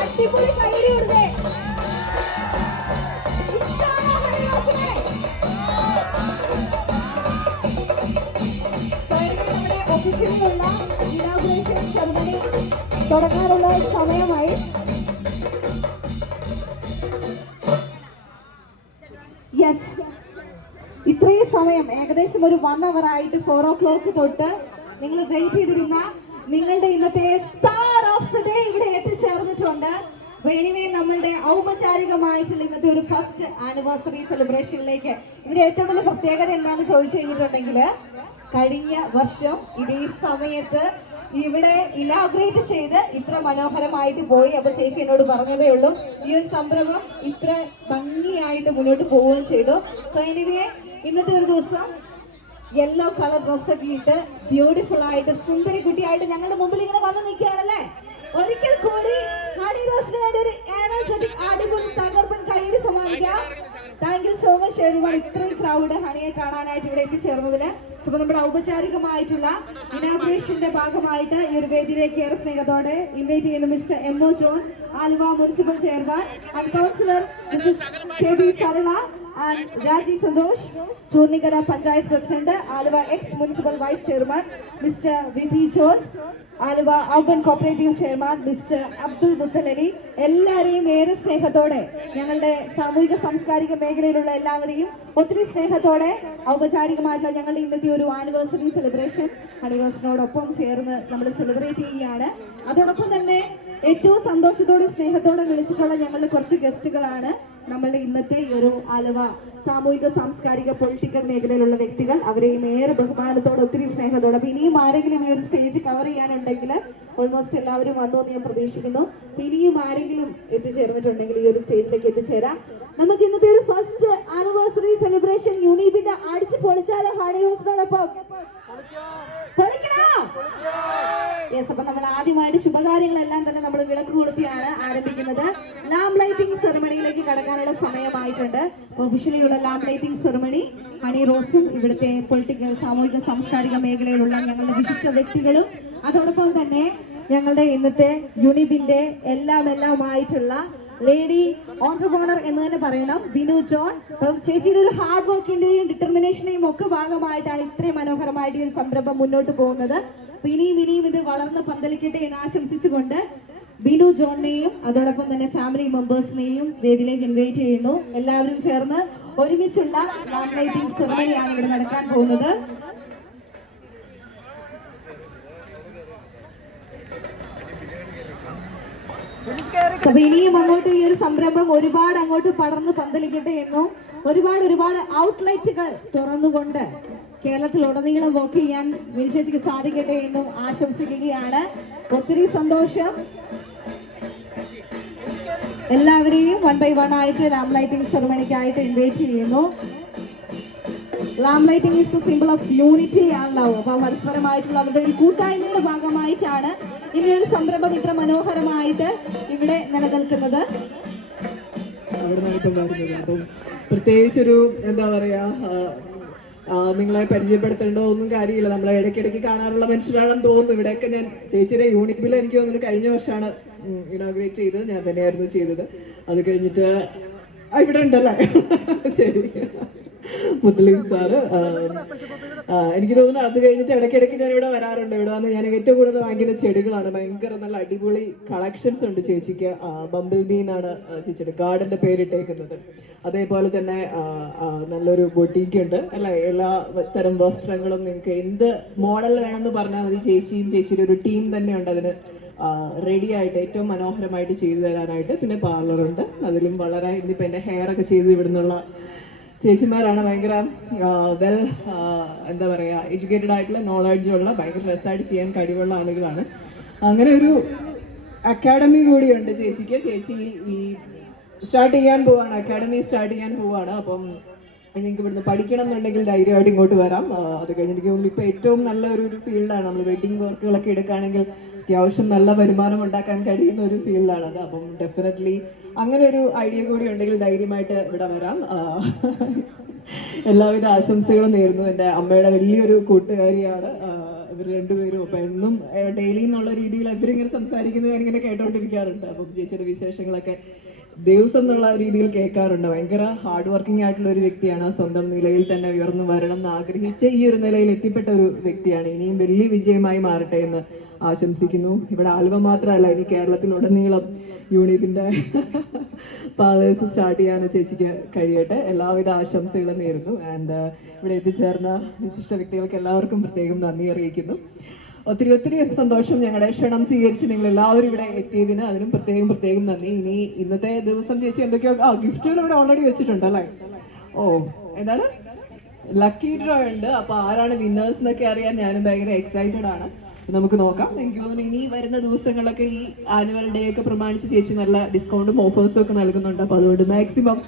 അടിപൊളി സമയമായി. യെസ് ഇത്രയും സമയം ഏകദേശം ഒരു വൺ അവർ ആയിട്ട് ഫോർ ഓ ക്ലോക്ക് തൊട്ട് നിങ്ങൾ വെയിറ്റ് ചെയ്തിരുന്ന നിങ്ങളുടെ ഇന്നത്തെ സ്റ്റാർ ഓഫ് ദ ഡേ ഇവിടെ എത്തിച്ചേർന്നിട്ടുണ്ട്. എനിവേ നമ്മളുടെ ഔപചാരികമായിട്ടുള്ള ഇന്നത്തെ ഒരു ഫസ്റ്റ് ആനിവേഴ്സറി സെലിബ്രേഷനിലേക്ക് ഇതിന്റെ ഏറ്റവും വലിയ പ്രത്യേകത എന്താണെന്ന് ചോദിച്ചു കഴിഞ്ഞിട്ടുണ്ടെങ്കിൽ കഴിഞ്ഞ വർഷം ഇതേ സമയത്ത് ഇവിടെ ഇനാഗ്രേറ്റ് ചെയ്ത് ഇത്ര മനോഹരമായിട്ട് പോയി. അപ്പൊ ചേച്ചി എന്നോട് പറഞ്ഞതേ ഉള്ളൂ ഈ ഒരു സംരംഭം ഇത്ര ഭംഗിയായിട്ട് മുന്നോട്ട് പോവുകയും ചെയ്തു. സോ എനിവേ ഇന്നത്തെ ഒരു ദിവസം യെല്ലോ കളർ ഡ്രസ്സൊക്കെ ഇട്ട് ബ്യൂട്ടിഫുൾ ആയിട്ട് സുന്ദരി കുട്ടിയായിട്ട് ഞങ്ങളുടെ മുമ്പിൽ ഇങ്ങനെ വന്ന് നിൽക്കുകയാണല്ലേ? ഒരിക്കൽ കൂടി ഹണി റോസിന് വേണ്ടി ഒരു എനർജറ്റിക് അടിപൊളി തകർപ്പൻ കൈയ്യടി സമ്മാനിക്കാം. Thank you so much everyone ഇത്രയും ക്രൗഡ് ഹണിയെ കാണാനായിട്ട് ഇവിടെ എത്തിച്ചേർന്നതിന് അപ്പൊ നമ്മുടെ ഔപചാരികമായിട്ടുള്ള ഇനാഗ്രേഷന്റെ ഭാഗമായിട്ട് ഈ ഒരു വേദിയിലേക്ക് ഏറെ സ്നേഹത്തോടെ ഇൻവൈറ്റ് ചെയ്യുന്ന mister M O John Aluva municipal chairman and councillor Mrs K B Sarala Raji Santhosh Choornikkara panchayat president Aluva ex municipal vice chairman mister V P George Aluva urban cooperative chairman mister Abdul Muthalali. എല്ലാവരെയും ഏറെ സ്നേഹത്തോടെ ഞങ്ങളുടെ സാമൂഹിക സാംസ്കാരിക മേഖലയിലുള്ള എല്ലാവരെയും ഒത്തിരി സ്നേഹത്തോടെ ഔപചാരികമായിട്ടുള്ള ഞങ്ങളുടെ ഇന്നത്തെ ഒരു ആനിവേഴ്സറി സെലിബ്രേഷൻ ആനിവേഴ്സറിനോടൊപ്പം ചേർന്ന് നമ്മൾ സെലിബ്രേറ്റ് ചെയ്യുകയാണ്. അതോടൊപ്പം തന്നെ ഏറ്റവും സന്തോഷത്തോടെ സ്നേഹത്തോടെ വിളിച്ചിട്ടുള്ള ഞങ്ങളുടെ കുറച്ച് ഗസ്റ്റുകളാണ് നമ്മളുടെ ഇന്നത്തെ ഈ ഒരു ആലുവ സാമൂഹിക സാംസ്കാരിക പൊളിറ്റിക്കൽ മേഖലയിലുള്ള വ്യക്തികൾ അവരെയും ഏറെ ബഹുമാനത്തോടെ ഒത്തിരി സ്നേഹത്തോടെ അപ്പൊ ഇനിയും ആരെങ്കിലും ഈ ഒരു സ്റ്റേജ് കവർ ചെയ്യാനുണ്ടെങ്കിൽ ഓൾമോസ്റ്റ് എല്ലാവരും വന്നു എന്ന് ഞാൻ പ്രതീക്ഷിക്കുന്നു. ഇനിയും ആരെങ്കിലും എത്തിച്ചേർന്നിട്ടുണ്ടെങ്കിൽ ഈ ഒരു സ്റ്റേജിലേക്ക് എത്തിച്ചേരാം. നമുക്ക് ഇന്നത്തെ ഒരു ഫസ്റ്റ് ആനിവേഴ്സറി സെലിബ്രേഷൻ യൂണിബിന്റെ അടിച്ച് പൊളിച്ചാലോ? ഹാണി ഹൗസിനോടൊപ്പം യെസ് അപ്പൊ നമ്മൾ ആദ്യമായിട്ട് ശുഭകാര്യങ്ങളെല്ലാം തന്നെ നമ്മൾ വിളക്ക് കൊളുത്തിയാണ് ആരംഭിക്കുന്നത്. ലാം ലൈറ്റിംഗ് സെറമണിയിലേക്ക് കടക്കാനുള്ള സമയമായിട്ടുണ്ട്. ഒഫീഷ്യലി ഉള്ള ലാം ലൈറ്റിംഗ് സെറമണി ഹണി റോസും ഇവിടുത്തെ പൊളിറ്റിക്കൽ സാമൂഹിക സാംസ്കാരിക മേഖലയിലുള്ള ഞങ്ങളുടെ വിശിഷ്ട വ്യക്തികളും അതോടൊപ്പം തന്നെ ഞങ്ങളുടെ ഇന്നത്തെ യുണിബിന്റെ എല്ലാം എല്ലാമായിട്ടുള്ള ലേഡി ഓൺട്രപ്രണർ എന്ന് തന്നെ പറയണം ബിനു ജോൺ. അപ്പം ചേച്ചിയുടെ ഒരു ഹാർഡ് വർക്കിന്റെയും ഡിറ്റർമിനേഷനെയും ഒക്കെ ഭാഗമായിട്ടാണ് ഇത്രയും മനോഹരമായിട്ട് ഈ ഒരു സംരംഭം മുന്നോട്ട് പോകുന്നത്. ഇനിയും ഇനിയും ഇത് വളർന്ന് പന്തലിക്കട്ടെ എന്ന് ആശംസിച്ചുകൊണ്ട് ബിനു ജോണിനെയും അതോടൊപ്പം തന്നെ ഫാമിലി മെമ്പേഴ്സിനെയും വേദിയിലേക്ക് ഇൻവൈറ്റ് ചെയ്യുന്നു. എല്ലാവരും ചേർന്ന് ഒരുമിച്ചുള്ള ലാം ലൈറ്റിംഗ് സെറമണിയാണ് ഇവിടെ നടക്കാൻ പോകുന്നത്. അപ്പൊ ഇനിയും അങ്ങോട്ട് ഈ ഒരു സംരംഭം ഒരുപാട് അങ്ങോട്ട് പടർന്ന് പന്തലിക്കട്ടെ എന്നും ഒരുപാട് ഒരുപാട് ഔട്ട്ലെറ്റുകൾ തുറന്നുകൊണ്ട് കേരളത്തിൽ ഉടനീളം വർക്ക് ചെയ്യാൻ വിനിശേഷിക്ക് സാധിക്കട്ടെ എന്നും ആശംസിക്കുകയാണ്. ഒത്തിരി സന്തോഷം. എല്ലാവരെയും വൺ ബൈ വൺ ആയിട്ട് ലാം ലൈറ്റിംഗ് സെറമണിക്കായിട്ട് ഇൻവൈറ്റ് ചെയ്യുന്നു. Lamp lighting is the symbol of unity love അപ്പൊ പരസ്പരമായിട്ടുള്ള അവരുടെ ഒരു കൂട്ടായ്മയുടെ ഭാഗമായിട്ടാണ് ഇനി ഒരു സംരംഭം ഇത്ര മനോഹരമായിട്ട് ഇവിടെ നിലനിൽക്കുന്നത്. പ്രത്യേകിച്ചൊരു എന്താ പറയാ നിങ്ങളെ പരിചയപ്പെടുത്തേണ്ടോ ഒന്നും കാര്യമില്ല. നമ്മളെ ഇടയ്ക്കിടയ്ക്ക് കാണാറുള്ള മനുഷ്യരാണെന്ന് തോന്നുന്നു. ഇവിടെയൊക്കെ ഞാൻ ചേച്ചിയുടെ യൂണിറ്റിൽ എനിക്ക് തോന്നുന്നു കഴിഞ്ഞ വർഷമാണ് ഇനോഗ്രേറ്റ് ചെയ്തത്. ഞാൻ തന്നെയായിരുന്നു ചെയ്തത്. അത് കഴിഞ്ഞിട്ട് ഇവിടെ ഉണ്ടല്ലേ? ശരി. മുത്തലീം സാറ് എനിക്ക് തോന്നുന്നു അത് കഴിഞ്ഞിട്ട് ഇടയ്ക്കിടയ്ക്ക് ഞാൻ ഇവിടെ വരാറുണ്ട്. ഇവിടെ വന്ന് ഞാൻ ഏറ്റവും കൂടുതൽ വാങ്ങിക്കുന്ന ചെടികളാണ്. ഭയങ്കര നല്ല അടിപൊളി കളക്ഷൻസ് ഉണ്ട് ചേച്ചിക്ക്. ബമ്പിൾ ബീ എന്നാണ് ചേച്ചിയുടെ ഗാർഡന്റെ പേരിട്ടേക്കുന്നത്. അതേപോലെ തന്നെ നല്ലൊരു ബൊട്ടീക്ക് ഉണ്ട്. അല്ലെ? എല്ലാ തരം വസ്ത്രങ്ങളും നിങ്ങൾക്ക് എന്ത് മോഡൽ വേണമെന്ന് പറഞ്ഞാൽ മതി. ചേച്ചിയും ചേച്ചിയുടെ ഒരു ടീം തന്നെ ഉണ്ട് അതിന് റെഡി ആയിട്ട് ഏറ്റവും മനോഹരമായിട്ട് ചെയ്തു തരാനായിട്ട്. പിന്നെ പാർലറുണ്ട് അതിലും വളരെ ഇന്നിപ്പോൾ എന്റെ ഹെയർ ഒക്കെ ചെയ്ത് ഇവിടുന്നുള്ള ചേച്ചിമാരാണ് ഭയങ്കര വെൽ എന്താ പറയുക എഡ്യൂക്കേറ്റഡ് ആയിട്ടുള്ള നോളജ് ഉള്ള ഭയങ്കര രസമായിട്ട് ചെയ്യാൻ കഴിവുള്ള ആളുകളാണ്. അങ്ങനെ ഒരു അക്കാഡമി കൂടിയുണ്ട് ചേച്ചിക്ക്. ചേച്ചി ഈ സ്റ്റാർട്ട് ചെയ്യാൻ പോവാണ്. അക്കാഡമി സ്റ്റാർട്ട് ചെയ്യാൻ പോവാണ്. അപ്പം നിങ്ങൾക്ക് ഇവിടുന്ന് പഠിക്കണം എന്നുണ്ടെങ്കിൽ ധൈര്യമായിട്ട് ഇങ്ങോട്ട് വരാം. അത് കഴിഞ്ഞ് എനിക്ക് തോന്നുന്നു ഇപ്പോൾ ഏറ്റവും നല്ല ഒരു ഫീൽഡാണ് നമ്മൾ വെഡിങ് വർക്കുകളൊക്കെ എടുക്കുകയാണെങ്കിൽ അത്യാവശ്യം നല്ല വരുമാനം ഉണ്ടാക്കാൻ കഴിയുന്ന ഒരു ഫീൽഡാണ് അത്. അപ്പം ഡെഫിനറ്റ്ലി അങ്ങനെ ഒരു ഐഡിയ കൂടി ഉണ്ടെങ്കിൽ ധൈര്യമായിട്ട് ഇവിടെ വരാം. എല്ലാവിധ ആശംസകളും നേരുന്നു. എന്റെ അമ്മയുടെ വലിയൊരു കൂട്ടുകാരിയാണ്. ഇവർ രണ്ടുപേരും അപ്പം എന്നും ഡെയിലി എന്നുള്ള രീതിയിൽ ഇവരിങ്ങനെ സംസാരിക്കുന്നത് ഞാനിങ്ങനെ കേട്ടോണ്ടിരിക്കാറുണ്ട്. അപ്പം ചേച്ചിയുടെ വിശേഷങ്ങളൊക്കെ ദിവസം എന്നുള്ള രീതിയിൽ കേൾക്കാറുണ്ട്. ഭയങ്കര ഹാർഡ് വർക്കിംഗ് ആയിട്ടുള്ള ഒരു വ്യക്തിയാണ്. സ്വന്തം നിലയിൽ തന്നെ ഉയർന്നു വരണം എന്ന് ആഗ്രഹിച്ച ഈ ഒരു നിലയിൽ എത്തിപ്പെട്ട ഒരു വ്യക്തിയാണ്. ഇനിയും വലിയ വിജയമായി മാറട്ടെ എന്ന് ആശംസിക്കുന്നു. ഇവിടെ ആൽവ മാത്രമല്ല ഇനി കേരളത്തിലുടനീളം യൂണിറ്റിന്റെ പാതേഴ്സ് സ്റ്റാർട്ട് ചെയ്യാൻ ചേച്ചിക്ക് കഴിയട്ടെ. എല്ലാവിധ ആശംസകളും നേരുന്നു. ആൻഡ് ഇവിടെ എത്തിച്ചേർന്ന വിശിഷ്ട വ്യക്തികൾക്ക് എല്ലാവർക്കും പ്രത്യേകം നന്ദി അറിയിക്കുന്നു. ഒത്തിരി ഒത്തിരി സന്തോഷം ഞങ്ങളുടെ ക്ഷണം സ്വീകരിച്ച് നിങ്ങൾ എല്ലാവരും ഇവിടെ എത്തിയതിന് അതിനും പ്രത്യേകം പ്രത്യേകം നന്ദി. ഇനി ഇന്നത്തെ ദിവസം ചേച്ചി എന്തൊക്കെയോ ആ ഗിഫ്റ്റുകൾ ഇവിടെ ഓൾറെഡി വെച്ചിട്ടുണ്ട് അല്ലേ? ഓ എന്താണ്? ലക്കി ഡ്രോ ഉണ്ട്. അപ്പൊ ആരാണ് വിന്നേഴ്സ് എന്നൊക്കെ അറിയാൻ ഞാനും ഭയങ്കര എക്സൈറ്റഡ് ആണ്. നമുക്ക് നോക്കാം. എനിക്ക് തോന്നുന്നു ഇനി വരുന്ന ദിവസങ്ങളിലൊക്കെ ഈ ആനുവൽ ഡേ ഒക്കെ പ്രമാണിച്ച് ചേച്ചി നല്ല ഡിസ്കൗണ്ടും ഓഫേഴ്സും ഒക്കെ നൽകുന്നുണ്ട്. അപ്പൊ അതുകൊണ്ട് മാക്സിമം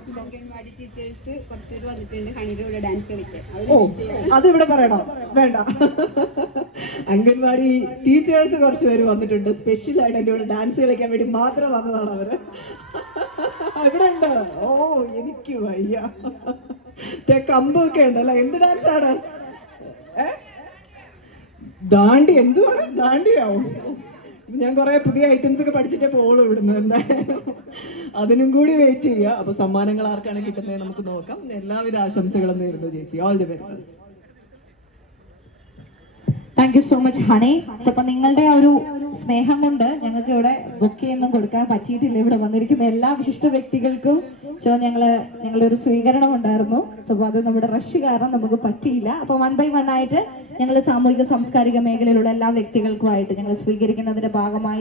ഓ അത് ഇവിടെ പറയണോ? വേണ്ട. അംഗൻവാടി ടീച്ചേഴ്സ് കുറച്ച് പേര് വന്നിട്ടുണ്ട്. സ്പെഷ്യൽ ആയിട്ട് എന്റെ കൂടെ ഡാൻസ് കളിക്കാൻ വേണ്ടി മാത്രം വന്നതാണ് അവർ. ഇവിടെ ഉണ്ട്. ഓ എനിക്ക് വയ്യ. കമ്പൊക്കെ ഉണ്ടല്ലോ എന്ത് ഡാൻസ് ആണ്? ദാണ്ടി എന്തുവാണ്? ദാണ്ടിയാവും ഞാൻ കുറെ പുതിയ ഐറ്റംസ് ഒക്കെ പഠിച്ചിട്ടേ പോളൂ ഇവിടുന്ന്. എന്തായാലും അതിനും കൂടി വെയിറ്റ് ചെയ്യുക. അപ്പൊ സമ്മാനങ്ങൾ ആർക്കാണ് കിട്ടുന്നത് നമുക്ക് നോക്കാം. എല്ലാവിധ ആശംസകളും നേരുന്നു ചേച്ചി. All the very best thank you so much Honey. അപ്പൊ നിങ്ങളുടെ ഒരു സ്നേഹം കൊണ്ട് ഞങ്ങൾക്ക് ഇവിടെ ബുക്ക് ഒന്നും കൊടുക്കാൻ പറ്റിയിട്ടില്ല. ഇവിടെ വന്നിരിക്കുന്ന എല്ലാ വിശിഷ്ട വ്യക്തികൾക്കും സോ ഞങ്ങൾ ഞങ്ങളുടെ ഒരു സ്വീകരണം ഉണ്ടായിരുന്നു. സോ അത് നമ്മുടെ റഷ് കാരണം നമുക്ക് പറ്റിയില്ല. അപ്പൊ വൺ ബൈ വൺ ആയിട്ട് ഞങ്ങൾ സാമൂഹിക സാംസ്കാരിക മേഖലയിലുള്ള എല്ലാ വ്യക്തികൾക്കുമായിട്ട് ഞങ്ങൾ സ്വീകരിക്കുന്നതിന്റെ ഭാഗമായിട്ട്